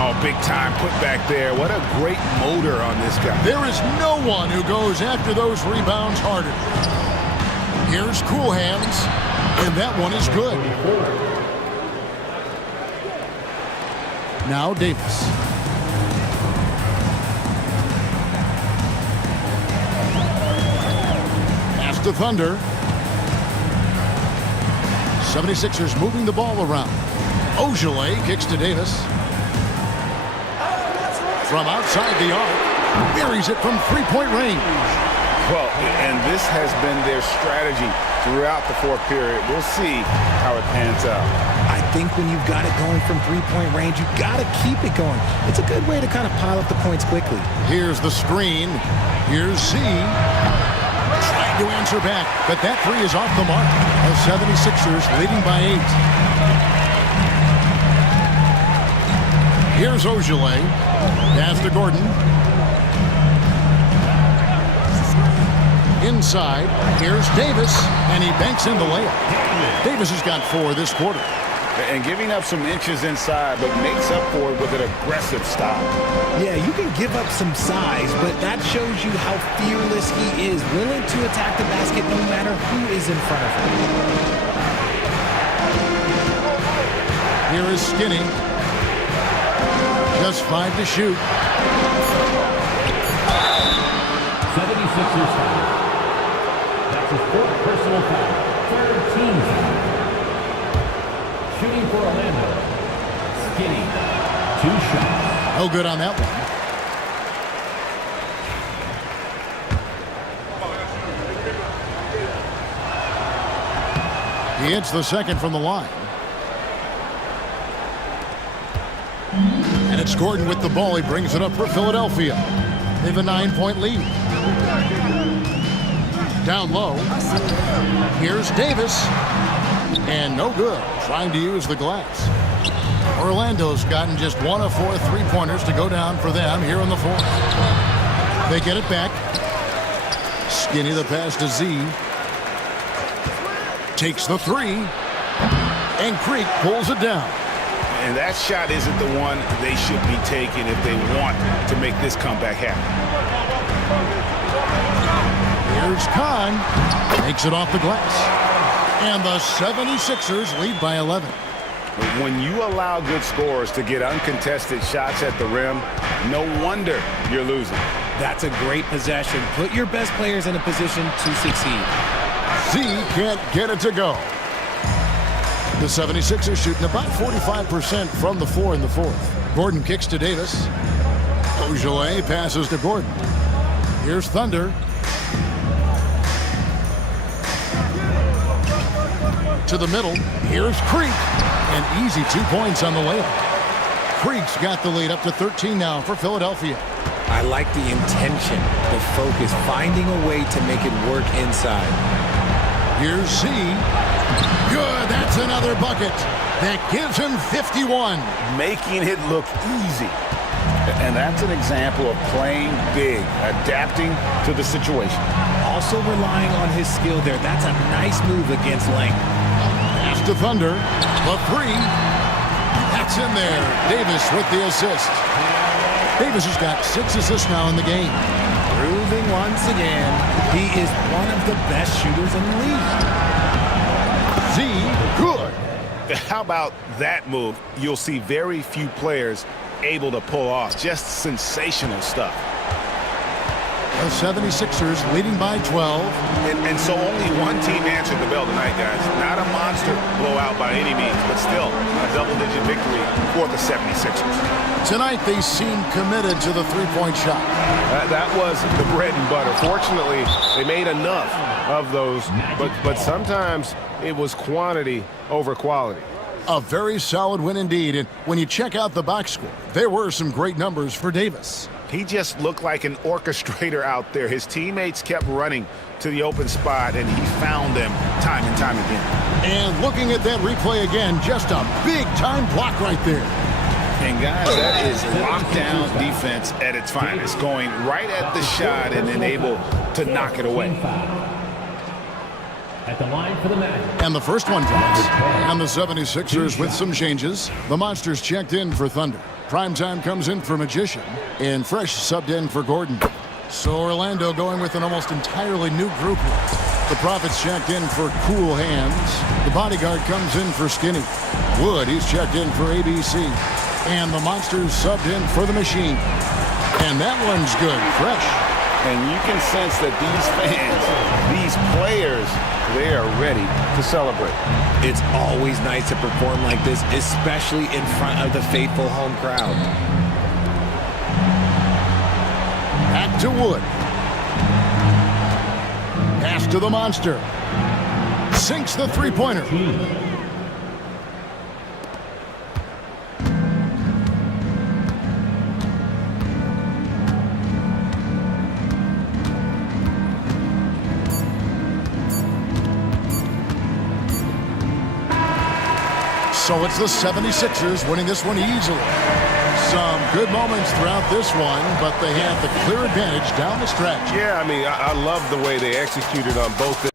Oh, big time put back there. What a great motor on this guy. There is no one who goes after those rebounds harder. Here's Cool Hands, and that one is good. Now Davis. Pass to Thunder. 76ers moving the ball around. Ojale kicks to Davis. From outside the arc, buries it from three-point range. Well, and this has been their strategy throughout the fourth period. We'll see how it pans out. I think when you've got it going from three-point range, you've got to keep it going. It's a good way to kind of pile up the points quickly. Here's the screen. Here's Z. Trying to answer back, but that 3 is off the mark. The 76ers leading by 8. Here's Ojale. Pass to Gordon. Inside. Here's Davis, and he banks in the layup. Davis has got 4 this quarter. and giving up some inches inside, but makes up for it with an aggressive style. Yeah, you can give up some size, but that shows you how fearless he is, willing to attack the basket no matter who is in front of him. Here is Skinny. Just 5 to shoot. 76ers foul. That's his fourth personal foul. Third team foul. Shooting for Orlando. Skinny. 2 shots. No good on that one. He hits the second from the line. And it's Gordon with the ball. He brings it up for Philadelphia. They have a 9-point lead. Down low. Here's Davis. And no good. Trying to use the glass. Orlando's gotten just 1 of 4 3-pointers to go down for them here in the fourth. They get it back. Skinny the pass to Z. Takes the 3. And Creek pulls it down. And that shot isn't the one they should be taking if they want to make this comeback happen. Here's Kahn. Makes it off the glass. And the 76ers lead by 11. When you allow good scorers to get uncontested shots at the rim, no wonder you're losing. That's a great possession. Put your best players in a position to succeed. Z can't get it to go. The 76ers shooting about 45% from the floor in the fourth. Gordon kicks to Davis. Ojale passes to Gordon. Here's Thunder. To the middle. Here's Creek. And easy 2 points on the layup. Creek's got the lead up to 13 now for Philadelphia. I like the intention, the focus, finding a way to make it work inside. Here's Z. Good. That's another bucket. That gives him 51. Making it look easy. And that's an example of playing big, adapting to the situation. Also relying on his skill there. That's a nice move against length. Pass to Thunder. The 3. That's in there. Davis with the assist. Davis has got 6 assists now in the game. Proving once again, he is one of the best shooters in the league. Z, good. How about that move? You'll see very few players able to pull off. Just sensational stuff. The 76ers leading by 12. And so only one team answered the bell tonight, guys. Not a monster blowout by any means, but still a double-digit victory for the 76ers. Tonight they seem committed to the three-point shot. That was the bread and butter. Fortunately, they made enough of those, but sometimes it was quantity over quality. A very solid win indeed. And when you check out the box score, there were some great numbers for Davis. He just looked like an orchestrator out there. His teammates kept running to the open spot, and he found them time and time again. And looking at that replay again, just a big-time block right there. And, guys, that is lockdown defense at its finest, going right at the shot and then able to knock it away. At the line for the Magic. And the first one drops. And the 76ers with some changes. The Monsters checked in for Thunder. Primetime comes in for Magician. And Fresh subbed in for Gordon. So Orlando going with an almost entirely new group. The Prophets checked in for Cool Hands. The Bodyguard comes in for Skinny. Wood, he's checked in for ABC. And the Monsters subbed in for the Machine. And that one's good. Fresh. And you can sense that these fans, these players, they are ready to celebrate. It's always nice to perform like this, especially in front of the faithful home crowd. Back to Wood. Pass to the Monster. Sinks the three-pointer. So it's the 76ers winning this one easily. Some good moments throughout this one, but they have the clear advantage down the stretch. Yeah, I mean, I love the way they executed on both.